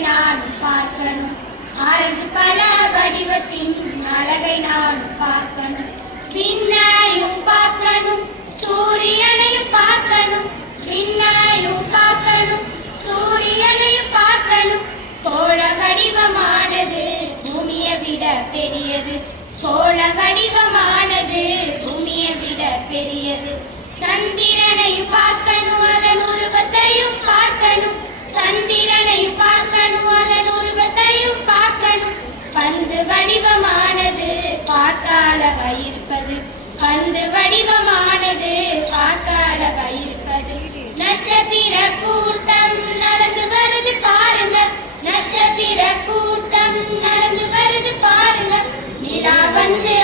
வடிவத்தின் நான் பார்க்கணும். ஆரஞ்சு பல வடிவத்தின் அழகை நான் பார்க்கணும். பின்னையும் பார்க்கணும் சூரியனையும் பார்க்கணும். பின்னையும் பார்க்கணும் சூரியனையும் பார்க்கணும். கோள வடிவமானது பூமியை விட பெரியது. கோள வடிவமானது பூமியை விட பெரியது. சந்திரனையும் இருப்பது பந்து வடிவமானது. பார்க்க அழகாயிருப்பது நட்சத்திர கூட்டம் நடந்து வருது பாருங்க. நட்சத்திர கூட்டம் நடந்து வருது பாருங்க. நிலா வந்து